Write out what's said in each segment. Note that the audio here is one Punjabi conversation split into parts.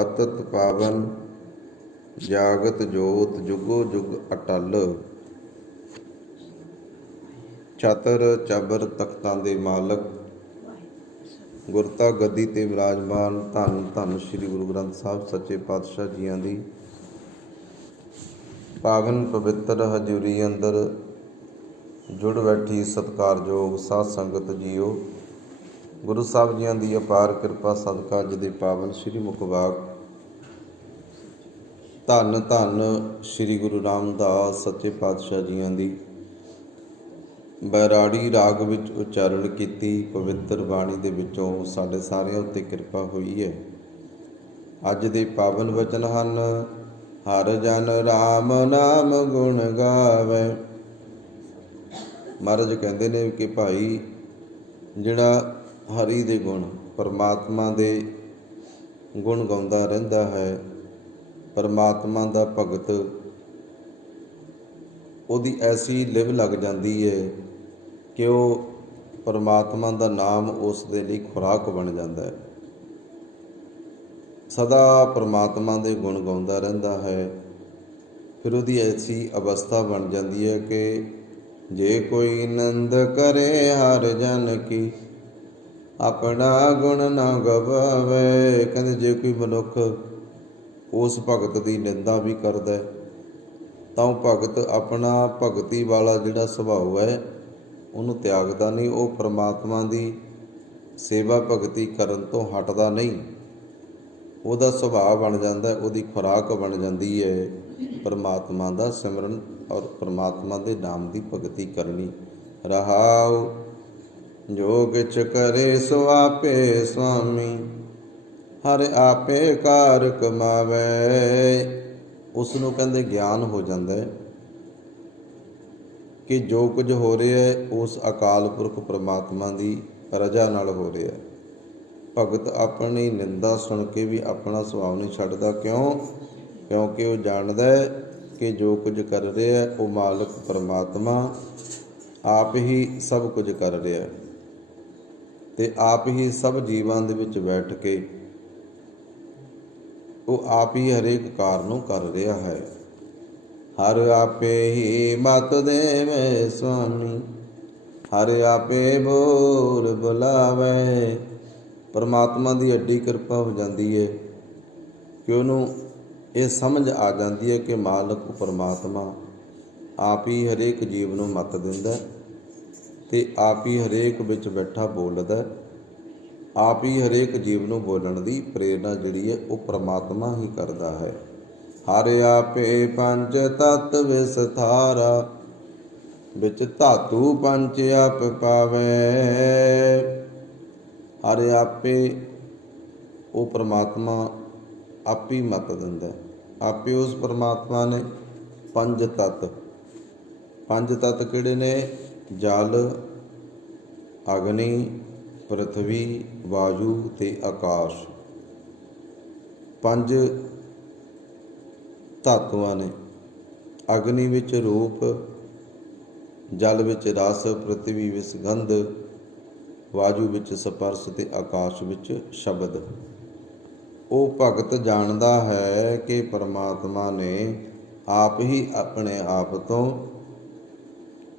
ਅਤਤ ਪਾਵਨ ਜਾਗਤ ਜੋਤ ਜੁਗੋ ਜੁਗ ਅਟਲ। ਚਤਰ ਚਬਰ ਤਖਤਾਂ ਦੇ ਮਾਲਕ। ਗੁਰਤਾ ਗੱਦੀ ਤੇ ਵਿਰਾਜਮਾਨ ਧੰਨ ਧੰਨ ਸ੍ਰੀ ਗੁਰੂ ਗ੍ਰੰਥ ਸਾਹਿਬ ਸੱਚੇ ਪਾਤਸ਼ਾਹ ਜੀਆਂ ਦੀ। ਪਾਵਨ ਪਵਿੱਤਰ ਹਜ਼ੂਰੀ ਅੰਦਰ ਜੁੜ ਬੈਠੀ ਸਤਿਕਾਰਯੋਗ ਸਾਧ ਸੰਗਤ ਜੀਓ। ਗੁਰੂ ਸਾਹਿਬ ਜੀਆਂ ਦੀ ਅਪਾਰ ਕਿਰਪਾ ਸਦਕਾ ਅੱਜ ਪਾਵਨ ਸ੍ਰੀ ਮੁਖਵਾਕ ਧੰਨ ਧੰਨ ਸ੍ਰੀ ਗੁਰੂ ਰਾਮਦਾਸ ਸੱਚੇ ਪਾਤਸ਼ਾਹ ਜੀਆਂ ਦੀ। ਬੈਰਾੜੀ ਰਾਗ ਵਿੱਚ ਉਚਾਰਨ ਕੀਤੀ, ਪਵਿੱਤਰ ਬਾਣੀ ਦੇ ਵਿੱਚੋਂ ਸਾਡੇ ਸਾਰਿਆਂ ਉੱਤੇ ਕਿਰਪਾ ਹੋਈ ਹੈ। ਅੱਜ ਦੇ ਪਾਵਨ ਵਚਨ ਹਨ, ਹਰ ਜਨ ਰਾਮ ਨਾਮ ਗੁਣ ਗਾਵੇ। ਮਹਾਰਾਜ ਕਹਿੰਦੇ ਨੇ ਕਿ ਭਾਈ, ਜਿਹੜਾ ਹਰੀ ਦੇ ਗੁਣ, ਪਰਮਾਤਮਾ ਦੇ ਗੁਣ ਗਾਉਂਦਾ ਰਹਿੰਦਾ ਹੈ ਪਰਮਾਤਮਾ ਦਾ ਭਗਤ, ਉਹਦੀ ਐਸੀ ਲਿਵ ਲੱਗ ਜਾਂਦੀ ਹੈ ਕਿ ਉਹ ਪਰਮਾਤਮਾ ਦਾ ਨਾਮ ਉਸ ਦੇ ਲਈ ਖੁਰਾਕ ਬਣ ਜਾਂਦਾ ਹੈ। ਸਦਾ ਪਰਮਾਤਮਾ ਦੇ ਗੁਣ ਗਾਉਂਦਾ ਰਹਿੰਦਾ ਹੈ। ਫਿਰ ਉਹਦੀ ਐਸੀ ਅਵਸਥਾ ਬਣ ਜਾਂਦੀ ਹੈ ਕਿ ਜੇ ਕੋਈ ਨੰਦ ਕਰੇ ਹਰ ਜਨ ਕੀ, ਆਪਣਾ ਗੁਣ ਨਾ ਗਵਾਵੇ। ਕਹਿੰਦੇ ਜੇ ਕੋਈ ਮਨੁੱਖ ਉਸ ਭਗਤ ਦੀ ਨਿੰਦਾ ਵੀ ਕਰਦਾ ਹੈ। ਤਾਂ ਉਹ ਭਗਤ ਆਪਣਾ ਭਗਤੀ ਵਾਲਾ ਜਿਹੜਾ ਸੁਭਾਅ ਹੈ, ਉਹਨੂੰ ਤਿਆਗਦਾ ਨਹੀਂ। ਉਹ ਪ੍ਰਮਾਤਮਾ ਦੀ ਸੇਵਾ ਭਗਤੀ ਕਰਨ ਤੋਂ ਹਟਦਾ ਨਹੀਂ। ਉਹਦਾ ਸੁਭਾਅ ਬਣ ਜਾਂਦਾ ਹੈ, ਉਹਦੀ ਖੁਰਾਕ ਬਣ ਜਾਂਦੀ ਹੈ। ਪਰਮਾਤਮਾ ਦਾ ਸਿਮਰਨ ਔਰ ਪਰਮਾਤਮਾ ਦੇ ਨਾਮ ਦੀ ਭਗਤੀ ਕਰਨੀ। ਰਹਾਉ ਜੋ ਕਿਛ ਕਰੇ ਸੋ ਆਪੇ ਸੁਆਮੀ। ਹਰ ਆਪੇ ਕਾਰ ਕਮਾਵੇ। ਉਸ ਨੂੰ ਕਹਿੰਦੇ ਗਿਆਨ ਹੋ ਜਾਂਦਾ ਹੈ ਕਿ ਜੋ ਕੁਝ ਹੋ ਰਿਹਾ ਹੈ, ਉਸ ਅਕਾਲ ਪੁਰਖ ਪ੍ਰਮਾਤਮਾ ਦੀ ਰਜਾ ਨਾਲ ਹੋ ਰਿਹਾ ਹੈ। ਭਗਤ ਆਪਣੀ ਨਿੰਦਾ ਸੁਣ ਕੇ ਵੀ ਆਪਣਾ ਸੁਭਾਅ ਨਹੀਂ ਛੱਡਦਾ। ਕਿਉਂ? ਕਿਉਂਕਿ ਉਹ ਜਾਣਦਾ ਹੈ ਕਿ ਜੋ ਕੁਝ ਕਰ ਰਿਹਾ ਹੈ, ਉਹ ਮਾਲਕ ਪਰਮਾਤਮਾ ਆਪ ਹੀ ਸਭ ਕੁਝ ਕਰ ਰਿਹਾ ਹੈ। ਤੇ ਆਪ ਹੀ ਸਭ ਜੀਵਾਂ ਦੇ ਵਿੱਚ ਬੈਠ ਕੇ ਉਹ ਆਪ ਹੀ ਹਰੇਕ ਕਾਰ ਨੂੰ ਕਰ ਰਿਹਾ ਹੈ। ਹਰ ਆਪੇ ਹੀ ਮਤ ਦੇਵੇ ਸੁਆਮੀ, ਹਰ ਆਪੇ ਬੋਲ ਬੁਲਾਵੇ। ਪਰਮਾਤਮਾ ਦੀ ਅੱਡੀ ਕਿਰਪਾ ਹੋ ਜਾਂਦੀ ਹੈ ਕਿ ਉਹਨੂੰ ਇਹ ਸਮਝ ਆ ਜਾਂਦੀ ਹੈ ਕਿ ਮਾਲਕ ਪਰਮਾਤਮਾ ਆਪ ਹੀ ਹਰੇਕ ਜੀਵ ਨੂੰ ਮਤ ਦਿੰਦਾ ਹੈ ਤੇ ਆਪ ਹੀ ਹਰੇਕ ਵਿੱਚ ਬੈਠਾ ਬੋਲਦਾ ਆਪ ਹੀ ਹਰੇਕ ਜੀਵ ਨੂੰ ਬੋਲਣ ਦੀ ਪ੍ਰੇਰਣਾ ਜਿਹੜੀ ਹੈ ਉਹ ਪ੍ਰਮਾਤਮਾ ਹੀ ਕਰਦਾ ਹੈ। ਹਰ ਆਪੇ ਪੰਜ ਤਤ ਵਿਸਥਾਰਾ, ਵਿੱਚ ਧਾਤੂ ਪੰਜ ਆਪ ਪਾਵੇ। ਹਰ ਆਪੇ, ਉਹ ਪ੍ਰਮਾਤਮਾ ਆਪੀ ਮਤ ਦਿੰਦਾ ਆਪੇ ਉਸ ਪ੍ਰਮਾਤਮਾ ਨੇ ਪੰਜ ਤਤ। ਪੰਜ ਤਤ ਕਿਹੜੇ ਨੇ? ਜਲ, ਅਗਨੀ ਪ੍ਰਥਵੀ ਵਾਯੂ ਤੇ ਆਕਾਸ਼। ਪੰਜ ਧਾਤੂਆਂ ਨੇ ਅਗਨੀ ਵਿੱਚ ਰੂਪ, ਜਲ ਵਿੱਚ ਰਸ, ਪ੍ਰਥਵੀ ਵਿੱਚ ਗੰਧ ਵਾਯੂ ਵਿੱਚ ਸਪਰਸ਼ ਤੇ ਆਕਾਸ਼ ਵਿੱਚ ਸ਼ਬਦ। ਉਹ ਭਗਤ ਜਾਣਦਾ ਹੈ ਕਿ ਪਰਮਾਤਮਾ ਨੇ ਆਪ ਹੀ ਆਪਣੇ ਆਪ ਤੋਂ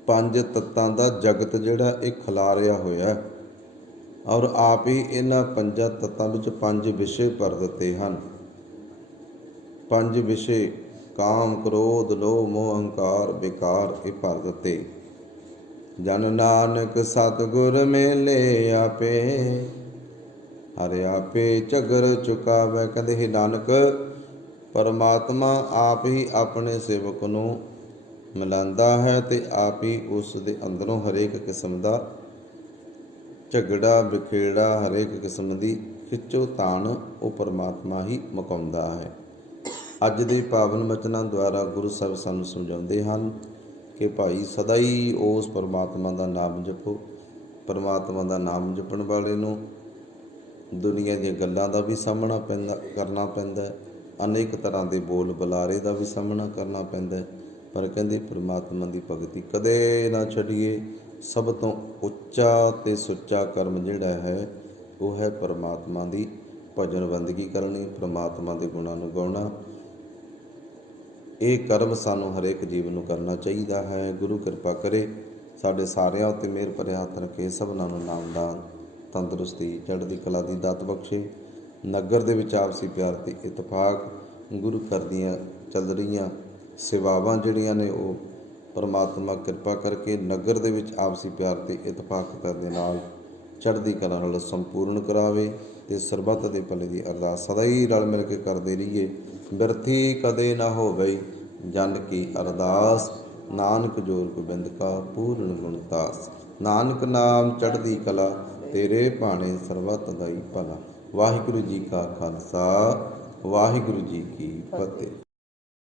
ਪੰਜ ਤੱਤਾਂ ਦਾ ਜਗਤ ਜਿਹੜਾ ਇਹ ਖਿਲਾਰਿਆ ਹੋਇਆ ਹੈ। ਔਰ ਆਪ ਹੀ ਇਹਨਾਂ ਪੰਜਾਂ ਤੱਤਾਂ ਵਿੱਚ ਪੰਜ ਵਿਸ਼ੇ ਭਰ ਦਿੱਤੇ ਹਨ। ਪੰਜ ਵਿਸ਼ੇ, ਕਾਮ, ਕ੍ਰੋਧ, ਲੋਭ, ਮੋਹ, ਅਹੰਕਾਰ, ਵਿਕਾਰ, ਇਹ ਭਰ ਦਿੱਤੇ। ਜਨ ਨਾਨਕ ਸਤਿਗੁਰ ਮੇਲੇ ਆਪੇ, ਹਰਿ ਆਪੇ ਝਗਰ ਚੁਕਾਵੇ। ਕਹਿੰਦੇ, ਹੀ ਨਾਨਕ, ਪਰਮਾਤਮਾ ਆਪ ਹੀ ਆਪਣੇ ਸੇਵਕ ਨੂੰ ਮਿਲਾਂਦਾ ਹੈ ਤੇ ਆਪ ਹੀ ਉਸ ਦੇ ਅੰਦਰੋਂ ਹਰੇਕ ਕਿਸਮ ਦਾ ਝਗੜਾ ਵਿਖੇੜਾ ਹਰੇਕ ਕਿਸਮ ਦੀ ਖਿੱਚੋ ਤਾਣ ਉਹ ਪਰਮਾਤਮਾ ਹੀ ਮੁਕਾਉਂਦਾ ਹੈ। ਅੱਜ ਦੇ ਪਾਵਨ ਬਚਨਾਂ ਦੁਆਰਾ ਗੁਰੂ ਸਾਹਿਬ ਸਾਨੂੰ ਸਮਝਾਉਂਦੇ ਹਨ ਕਿ ਭਾਈ ਸਦਾ ਹੀ ਉਸ ਪਰਮਾਤਮਾ ਦਾ ਨਾਮ ਜਪੋ, ਪਰਮਾਤਮਾ ਦਾ ਨਾਮ ਜਪਣ ਵਾਲੇ ਨੂੰ ਦੁਨੀਆ ਦੀਆਂ ਗੱਲਾਂ ਦਾ ਵੀ ਸਾਹਮਣਾ ਪੈਂਦਾ, ਕਰਨਾ ਪੈਂਦਾ ਅਨੇਕ ਤਰ੍ਹਾਂ ਦੇ ਬੋਲ ਬੁਲਾਰੇ ਦਾ ਵੀ ਸਾਹਮਣਾ ਕਰਨਾ ਪੈਂਦਾ ਪਰ ਕਹਿੰਦੇ ਪਰਮਾਤਮਾ ਦੀ ਭਗਤੀ ਕਦੇ ਨਾ ਛੱਡੀਏ। ਸਭ ਤੋਂ ਉੱਚਾ ਤੇ ਸੁੱਚਾ ਕਰਮ ਜਿਹੜਾ ਹੈ, ਉਹ ਹੈ ਪਰਮਾਤਮਾ ਦੀ ਭਜਨ ਬੰਦਗੀ ਕਰਨੀ, ਪਰਮਾਤਮਾ ਦੇ ਗੁਣਾਂ ਨੂੰ ਗਾਉਣਾ। ਇਹ ਕਰਮ ਸਾਨੂੰ ਹਰੇਕ ਜੀਵਨ ਨੂੰ ਕਰਨਾ ਚਾਹੀਦਾ ਹੈ। ਗੁਰੂ ਕਿਰਪਾ ਕਰੇ, ਸਾਡੇ ਸਾਰਿਆਂ ਉੱਤੇ ਮਿਹਰ ਭਰੇ ਹੱਥ ਰੱਖੇ, ਸਭਨਾਂ ਨੂੰ ਨਾਮਦਾਨ ਤੰਦਰੁਸਤੀ, ਚੜ੍ਹਦੀ ਕਲਾ ਦੀ ਦਾਤ ਬਖਸ਼ੇ। ਨਗਰ ਦੇ ਵਿੱਚ ਆਪਸੀ ਪਿਆਰ ਤੇ ਇਤਫਾਕ, ਗੁਰੂ ਘਰ ਦੀਆਂ ਚੱਲ ਰਹੀਆਂ ਸੇਵਾਵਾਂ ਜਿਹੜੀਆਂ ਨੇ, ਉਹ ਪਰਮਾਤਮਾ ਕਿਰਪਾ ਕਰਕੇ ਨਗਰ ਦੇ ਵਿੱਚ ਆਪਸੀ ਪਿਆਰ ਤੇ ਇਤਫਾਕਤਾ ਦੇ ਨਾਲ ਚੜ੍ਹਦੀ ਕਲਾ ਨਾਲ ਸੰਪੂਰਨ ਕਰਾਵੇ ਤੇ ਸਰਬੱਤ ਦੇ ਭਲੇ ਦੀ ਅਰਦਾਸ ਸਦਾ ਹੀ ਰਲ ਮਿਲ ਕੇ ਕਰਦੇ ਰਹੀਏ। ਬਿਰਥੀ ਕਦੇ ਨਾ ਹੋਵੇ ਜਨ ਕੀ ਅਰਦਾਸ। ਨਾਨਕ ਜੋਰ ਗੋਬਿੰਦ ਕਾ ਪੂਰਨ ਗੁਣਤਾਸ ਨਾਨਕ ਨਾਮ ਚੜ੍ਹਦੀ ਕਲਾ, ਤੇਰੇ ਭਾਣੇ ਸਰਬੱਤ ਦਾ ਹੀ ਭਲਾ। ਵਾਹਿਗੁਰੂ ਜੀ ਕਾ ਖਾਲਸਾ, ਵਾਹਿਗੁਰੂ ਜੀ ਕੀ ਫਤਿਹ।